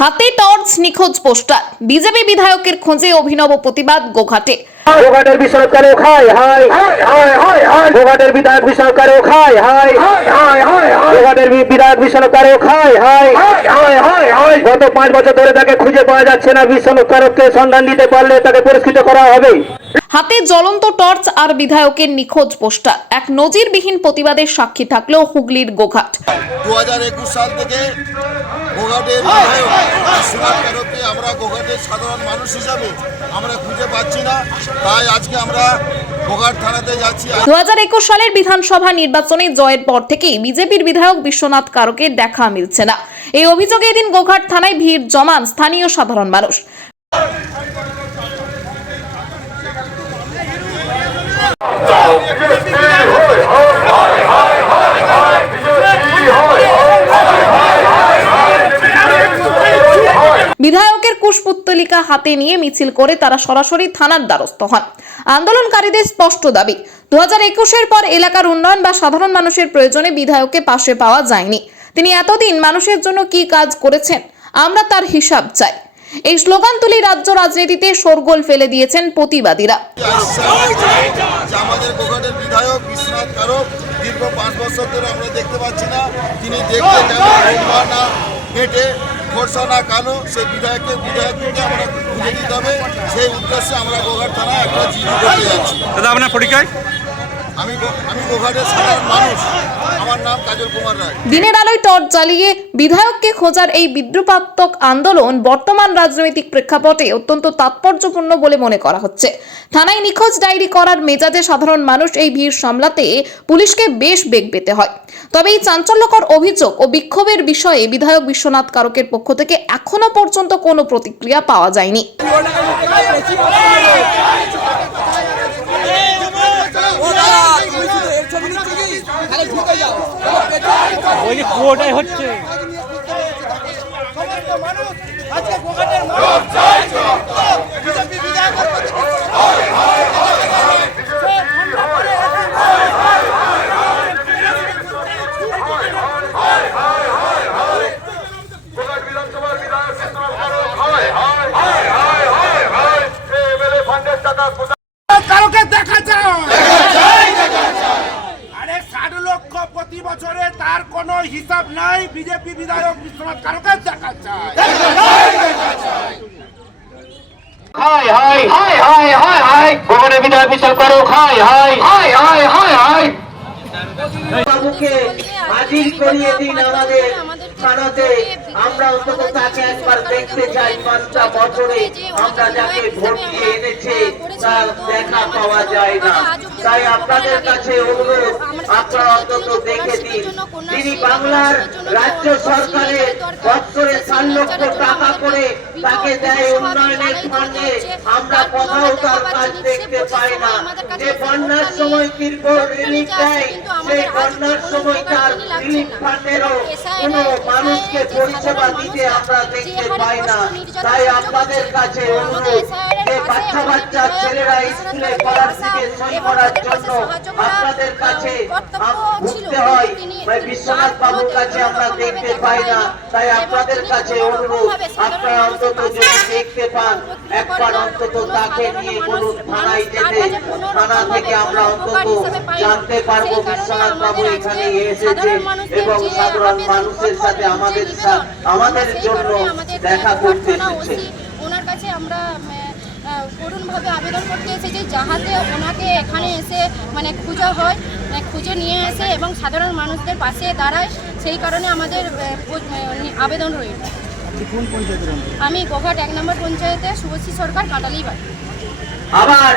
হাতে টর্চ, নিখোঁজ poster, BJP বিধায়কের খোঁজে অভিনব প্রতিবাদ গোঘাটে। গোঘাটের বিশ্বকারও খায় হাই গোঘাটের বিধায়ক বিশ্বকারও খায় হাই গোঘাটের বিধায়ক বিশ্বকারও খায় হাই গত 5 বছর ধরে তাকে খুঁজে পাওয়া যাচ্ছে না। বিশ্বকারককে সন্ধান দিতে পারলে তাকে পুরস্কৃত করা হবে। হাতে জ্বলন্ত টর্চ আর বিধায়কের নিখোঁজ পোস্টার, এক নজিরবিহীন প্রতিবাদের সাক্ষী থাকলেও হুগলির গোঘাট। 2021 সাল থেকে গোঘাটের বিধায়ক বিশ্বকারককে আমরা গোঘাটের সাধারণ মানুষ হিসাবে আমরা খুঁজে পাচ্ছি না, তাই আজকে আমরা গোঘাট থানাতে যাচ্ছি। 2021 সালের বিধানসভা নির্বাচনে জয়ের পর থেকেই বিজেপির বিধায়ক বিশ্বনাথ কারকের দেখা মিলছে না। এই অভিযোগে এদিন গোঘাট থানায় ভিড় জমান স্থানীয় সাধারণ মানুষ। বিধায়কের কুশপুত্তলিকা হাতে নিয়ে মিছিল করে তারা সরাসরি থানার দ্বারস্থ হন। আন্দোলনকারীদের স্পষ্ট দাবি, 2021-এর পর এলাকার উন্নয়ন বা সাধারণ মানুষের প্রয়োজনে বিধায়ককে পাশে পাওয়া যায়নি। তিনি এতদিন মানুষের জন্য কি কাজ করেছেন, আমরা তার হিসাব চাই। এই স্লোগান তুলে রাজ্য রাজনীতিতে শোরগোল ফেলে দিয়েছেন প্রতিবাদীরা। আমাদের গোঘাটের বিধায়ক বিশ্বনাথ কারক দীর্ঘ 5 বছর ধরে আমরা দেখতে পাচ্ছি না। তিনি দেখতে কেমন না হেঁটে ফর্সা না কালো, সেই বিধায়ককে আমরা খুঁজে দিতে হবে। সেই উদ্দেশ্যে আমরা গোঘাট থানায় একটা জিডি করতে যাচ্ছি। দাদা, আপনার পরিচয়? আমি গোঘাটের সাধারণ মানুষ, আমার নাম কাজল কুমার রায়। দিনের আলোয় টর্চ জ্বালিয়ে বিধায়ককে খোঁজার এই বিদ্রুপাত্মক আন্দোলন বর্তমান রাজনৈতিক প্রেক্ষাপটে অত্যন্ত তাৎপর্যপূর্ণ বলে মনে করা হচ্ছে। থানায় নিখোঁজ ডায়েরি করার মেজাজে সাধারণ মানুষ এই ভিড় সামলাতে পুলিশকে বেশ বেগ পেতে হয়। তবে এই চাঞ্চল্যকর অভিযোগ ও বিক্ষোভের বিষয়ে বিধায়ক বিশ্বনাথ কারকের পক্ষ থেকে এখনো পর্যন্ত কোনো প্রতিক্রিয়া পাওয়া যায়নি। ওটাই হচ্ছে কারকে দেখা যায়। আরে 60 লক্ষ প্রতি বছরে, তার কোনো হিসাব নাই। বিজেপি বিধায়ক বিশ্বনাথ কারকে দেখা যায়। গোঘাটের বিধায়ক বিশ্বকারও খায় বাবুকে হাজির করিয়ে দিন আমাদের থানাতে। আমরা অন্তত তাকে একবার দেখতে চাই। 5টা বছরে আমরা যাকে ভোট দিয়ে এনেছে তার দেখা পাওয়া যায় না। তাই আপনাদের কাছে অনুরোধ, আপনারা অন্তত দেখে দিন। তিনি বাংলার রাজ্য সরকারের বছরে 4 লক্ষ টাকা করে তাকে দেয় উন্নয়নের ফান্ডে। আমরা কোথাও তার কাজ দেখতে পাই না। যে বন্যার সময় দীর্ঘ রিলিফ দেয়, সেই বন্যার সময় তার রিলিফ ফান্ডেরও কোনো মানুষকে পরিষেবা দিতে আমরা দেখতে পাই না। তাই আপনাদের কাছে অনুরোধ, যে বাচ্চা ছেলেরা স্কুলে স্কলারশিপে সই করার জন্য আপনাদের কাছে ঘুরতে হয়, বিশ্বনাথ বাবুর কাছে আমরা দেখতে পাই না। তাই আপনাদের কাছে অনুরোধ, আপনারা অন্তত যদি দেখতে পান, একবার অন্তত তাকে নিয়ে বলুন থানায় যেতে। থানা থেকে আমরা অন্তত জানতে পারবো বিশ্বনাথ বাবু এখানে এসেছে এবং সাধারণ মানুষের সাথে আমাদের জন্য দেখা করতে এসেছে। ওনার কাছে আমরা করুণভাবে আবেদন করতে এসেছি, যাহাতে ওনাকে এখানে এসে খোঁজা হয়, খুঁজে নিয়ে এসে এবং সাধারণ মানুষদের পাশে দাঁড়ায়। সেই কারণে আমাদের আবেদন রইল। আমি গোঘাট 1 নম্বর পঞ্চায়েতে শুভশ্রী সরকার, কাঁটালি বাড়ি। আবার